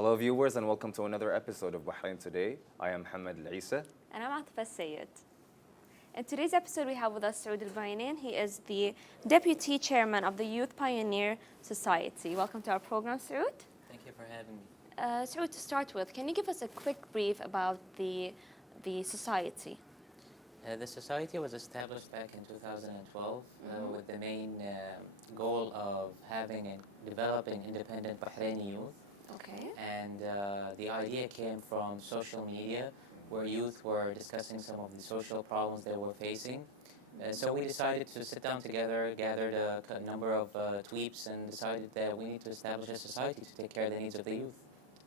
Hello viewers and welcome to another episode of Bahrain Today. I am Mohammed Rئيس. And I'm Saud. In today's episode we have with us Saud Albuainain. He is the Deputy Chairman of the Youth Pioneer Society. Welcome to our program, Saud. Thank you for having me. Saud, to start with, can you give us a quick brief about the society? The society was established back in 2012 with the main goal of having and developing independent Bahraini youth. Okay. And the idea came from social media, where youth were discussing some of the social problems they were facing. So we decided to sit down together, gathered a number of tweets, and decided that we need to establish a society to take care of the needs of the youth.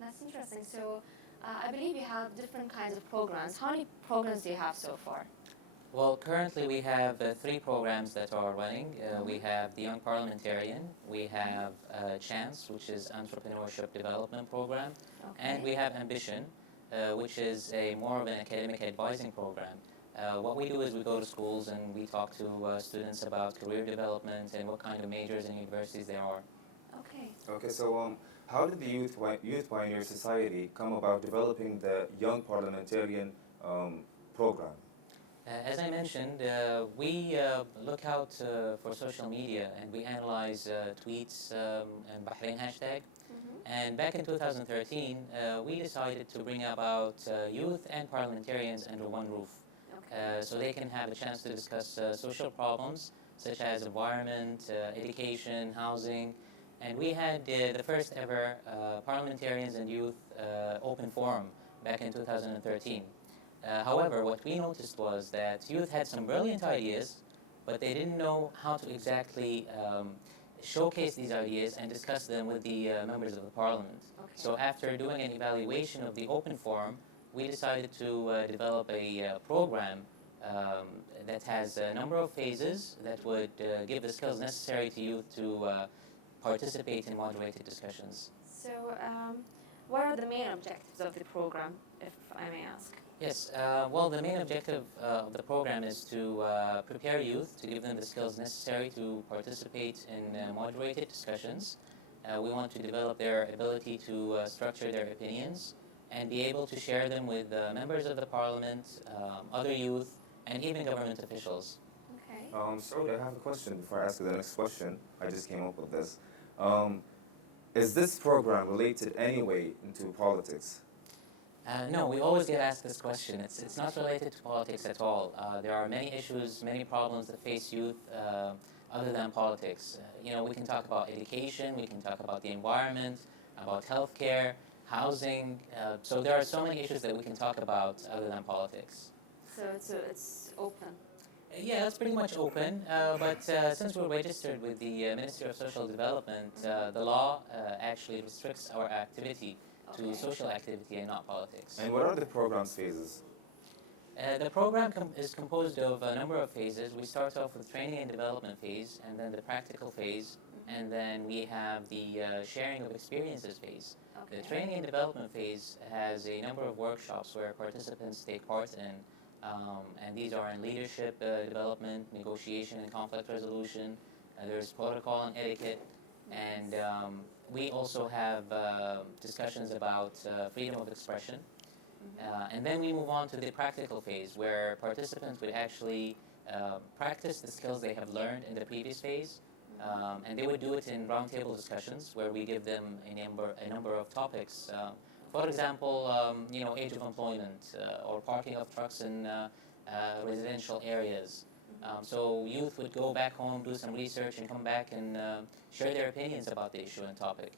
That's interesting. So I believe you have different kinds of programs. How many programs do you have so far? Well, currently we have 3 programs that are running. We have the Young Parliamentarian, we have Chance, which is Entrepreneurship Development Program, and we have Ambition, which is more of an academic advising program. What we do is we go to schools and we talk to students about career development and what kind of majors and universities there are. Okay, so how did the Youth Pioneer Society come about developing the Young Parliamentarian program? As I mentioned, we look out for social media and we analyze tweets and Bahrain hashtag. And back in 2013, we decided to bring about youth and parliamentarians under one roof. So they can have a chance to discuss social problems such as environment, education, housing. And we had the first ever parliamentarians and youth open forum back in 2013. However, what we noticed was that youth had some brilliant ideas, but they didn't know how to exactly showcase these ideas and discuss them with the members of the parliament. So after doing an evaluation of the open forum, we decided to develop a program that has a number of phases that would give the skills necessary to youth to participate in moderated discussions. So what are the main objectives of the program, if I may ask? Yes, well, the main objective of the program is to prepare youth, to give them the skills necessary to participate in moderated discussions. We want to develop their ability to structure their opinions and be able to share them with members of the parliament, other youth, and even government officials. Okay. Saud, I have a question before I ask you the next question. I just came up with this. Is this program related anyway into politics? No, we always get asked this question. It's not related to politics at all. There are many issues, many problems that face youth other than politics. We can talk about education, we can talk about the environment, about healthcare, housing. So there are so many issues that we can talk about other than politics. So it's open? Yeah, it's pretty much open. But since we're registered with the Ministry of Social Development, the law actually restricts our activity to social activity and not politics. And what are the program's phases? The program is composed of a number of phases. We start off with training and development phase, and then the practical phase, and then we have the sharing of experiences phase. The training and development phase has a number of workshops where participants take part in, and these are in leadership development, negotiation and conflict resolution. There's protocol and etiquette, and we also have discussions about freedom of expression. And then we move on to the practical phase, where participants would actually practice the skills they have learned in the previous phase. And they would do it in roundtable discussions, where we give them a number of topics. For example, age of employment or parking of trucks in residential areas. So youth would go back home, do some research, and come back and share their opinions about the issue and topic.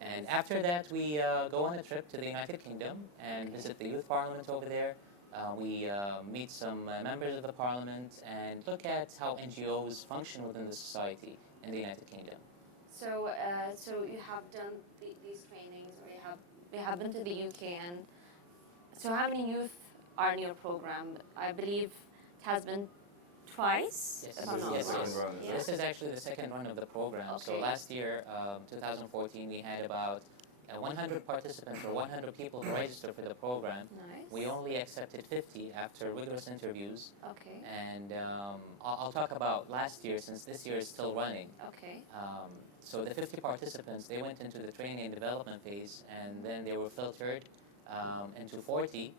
And after that, we go on a trip to the United Kingdom and visit the youth parliament over there. We meet some members of the parliament and look at how NGOs function within the society in the United Kingdom. So you have done these trainings, or you have been to the UK, and so how many youth are in your program? I believe it has been twice? Yes. This is actually the second run of the program. So last year, 2014, we had about 100 participants or 100 people who registered for the program. Nice. We only accepted 50 after rigorous interviews. Okay. And I'll talk about last year, since this year is still running. Okay. So the 50 participants, they went into the training and development phase, and then they were filtered into 40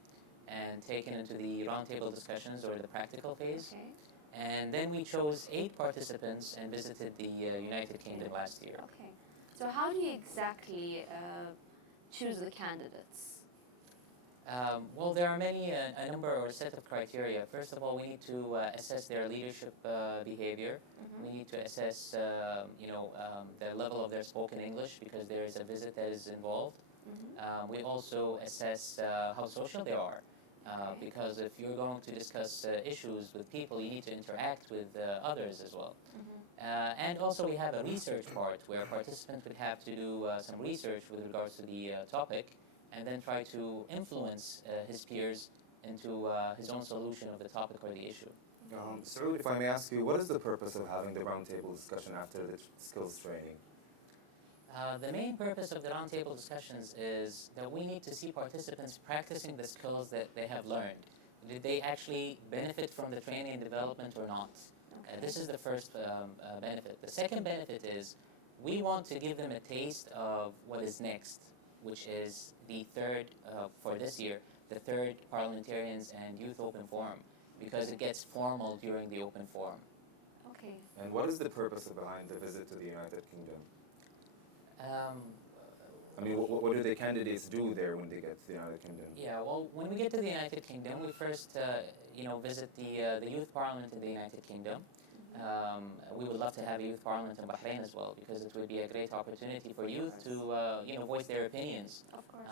and taken into the roundtable discussions or the practical phase. Okay. And then we chose 8 participants and visited the United Kingdom last year. Okay. So how do you exactly choose the candidates? Well, there are a number or a set of criteria. First of all, we need to assess their leadership behavior. Mm-hmm. We need to assess, the level of their spoken English, because there is a visit that is involved. Mm-hmm. We also assess how social they are, Okay. because if you're going to discuss issues with people, you need to interact with others as well. Mm-hmm. And also we have a research part where participants would have to do some research with regards to the topic, and then try to influence his peers into his own solution of the topic or the issue. Saud, if I may ask you, what is the purpose of having the roundtable discussion after the skills training? The main purpose of the roundtable discussions is that we need to see participants practicing the skills that they have learned. Did they actually benefit from the training and development or not? This is the first benefit. The second benefit is we want to give them a taste of what is next, which is the third, for this year, the third Parliamentarians and Youth Open Forum, because it gets formal during the Open Forum. Okay. And what is the purpose behind the visit to the United Kingdom? I mean, what do the candidates do there when they get to the United Kingdom? Yeah, well, when we get to the United Kingdom, we first, visit the Youth Parliament in the United Kingdom. We would love to have a Youth Parliament in Bahrain as well, because it would be a great opportunity for youth to, voice their opinions. Of course.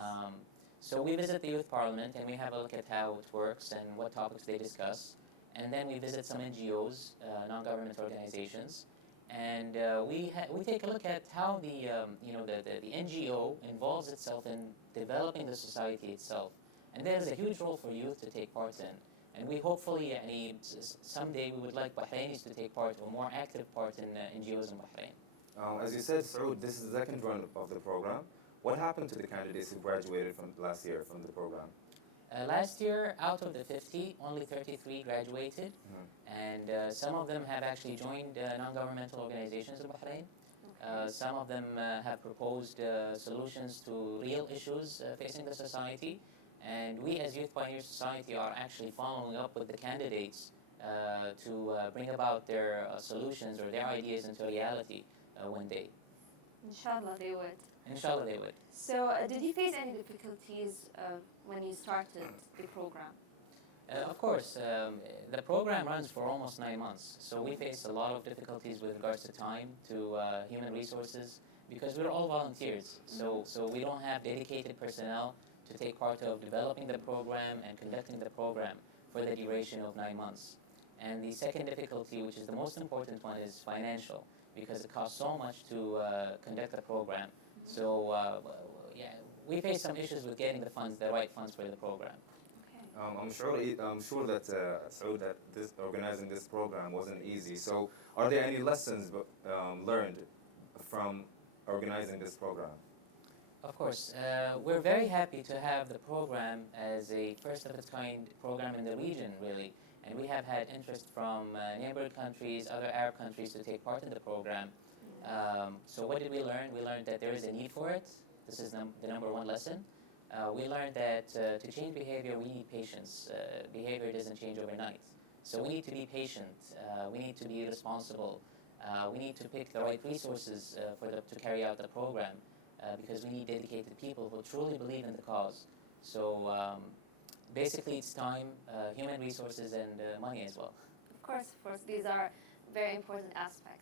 So we visit the Youth Parliament and we have a look at how it works and what topics they discuss. And then we visit some NGOs, non-government organizations, and we take a look at how the NGO involves itself in developing the society itself. And there is a huge role for youth to take part in. And we hopefully, someday we would like Bahrainis to take part, or more active part in NGOs in Bahrain. As you said, Saud, this is the second run of the program. What happened to the candidates who graduated from last year from the program? Last year, out of the 50, only 33 graduated, and some of them have actually joined non-governmental organizations in Bahrain. Some of them have proposed solutions to real issues facing the society, and we as Youth Pioneer Society are actually following up with the candidates to bring about their solutions or their ideas into reality one day. Inshallah, they would. Inshallah they would. So, did you face any difficulties when you started the program? Of course, the program runs for almost 9 months, so we face a lot of difficulties with regards to time, to human resources, because we're all volunteers. So we don't have dedicated personnel to take part of developing the program and conducting the program for the duration of 9 months. And the second difficulty, which is the most important one, is financial, because it costs so much to conduct the program. So we face some issues with getting the right funds for the program. Okay. I'm sure that Saud, that organizing this program wasn't easy. So, are there any lessons learned from organizing this program? Of course, we're very happy to have the program as a first of its kind program in the region, really. And we have had interest from neighboring countries, other Arab countries, to take part in the program. So what did we learn? We learned that there is a need for it. This is the number one lesson. We learned that to change behavior, we need patience. Behavior doesn't change overnight. So we need to be patient. We need to be responsible. We need to pick the right resources to carry out the program, because we need dedicated people who truly believe in the cause. So basically it's time, human resources, and money as well. Of course, these are very important aspects.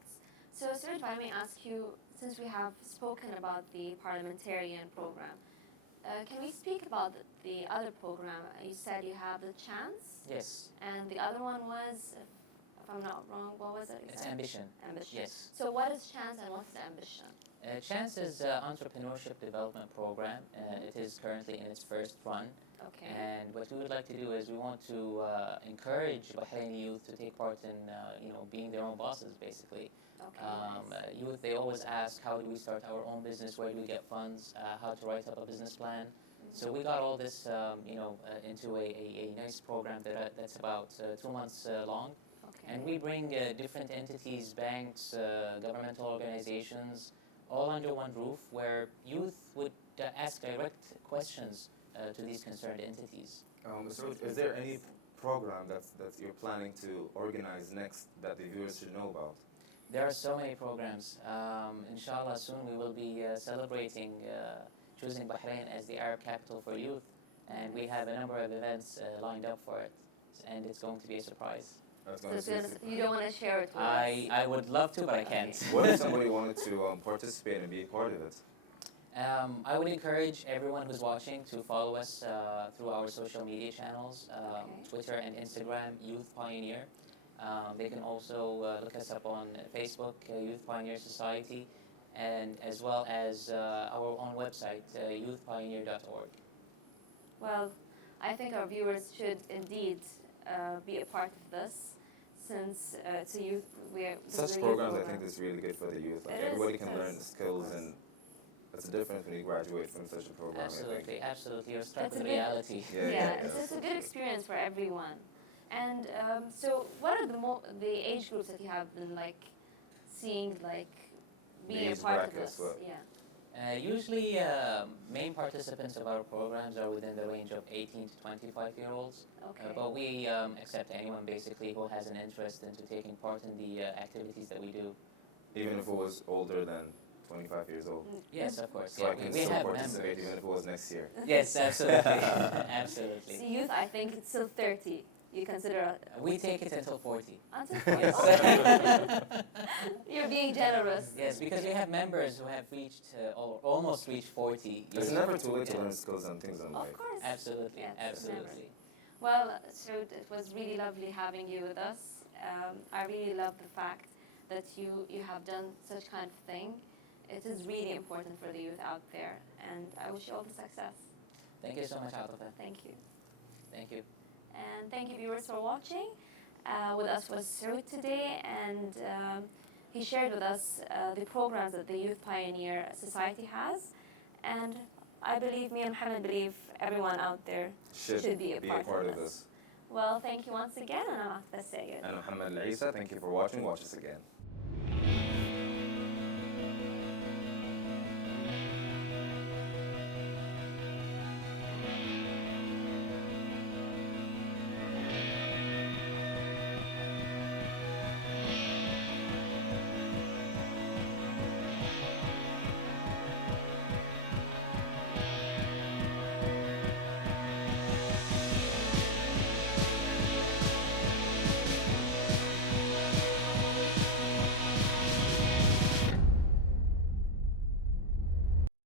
So, Saud, if I may ask you, since we have spoken about the parliamentarian program, can we speak about the other program? You said you have the chance, Yes, and the other one was, if I'm not wrong, what was it? it's ambition. Ambition. Yes. So, what is chance and what's the ambition? Chance is entrepreneurship development program. It is currently in its first run. Okay. And what we would like to do is we want to encourage Bahraini youth to take part in, being their own bosses, basically. Okay. Youth, they always ask, how do we start our own business? Where do we get funds? How to write up a business plan? So we got all this, into a nice program that's about 2 months long. Okay. And we bring different entities, banks, governmental organizations, all under one roof, where youth would ask direct questions to these concerned entities. So is there any program that you're planning to organize next that the viewers should know about? There are so many programs. Inshallah, soon we will be celebrating choosing Bahrain as the Arab capital for youth, and we have a number of events lined up for it, and it's going to be a surprise. So you don't want to share it with us? I would love to, but I can't. What if somebody wanted to participate and be a part of it? I would encourage everyone who's watching to follow us through our social media channels, Twitter and Instagram, Youth Pioneer. They can also look us up on Facebook, Youth Pioneer Society, and as well as our own website, youthpioneer.org. Well, I think our viewers should indeed be a part of this, since it's a youth. Such programs, I think, is really good for the youth. Like everybody can learn skills, and it's different when you graduate from such a program. Absolutely, absolutely. You're struck That's with a good- reality. It's a good experience for everyone. And so, what are the age groups that you have been seeing being a Age part of brackets, this? what? Yeah. Usually, main participants of our programs are within the range of 18 to 25-year-olds. Okay. But we accept anyone basically who has an interest into taking part in the activities that we do. Even if it was older than 25 years old. Yes, of course. So Yeah, I can we still have participate members. even if it was next year. Yes, absolutely. So Absolutely. youth, I think it's still 30. You consider We take it until 40. until 40. Yes. Okay. You're being generous. Yes, because we have members who have reached or almost reached 40 years It's old. never too late to Yeah. learn skills and things in life. Of course. Absolutely, Yes, never. absolutely. Well, so it was really lovely having you with us. I really love the fact that you have done such kind of thing. It is really important for the youth out there, and I wish you all the success. Thank you so much, Atifa. Thank you. Thank you. And thank you, viewers, for watching. With us was Saud today, and he shared with us the programs that the Youth Pioneer Society has. And I believe, me and Mohammed believe, everyone out there should be a part of this. Well, thank you once again, and I'm Atifa Sayyid. And Mohammed Al-Isa, thank you for watching. Watch us again.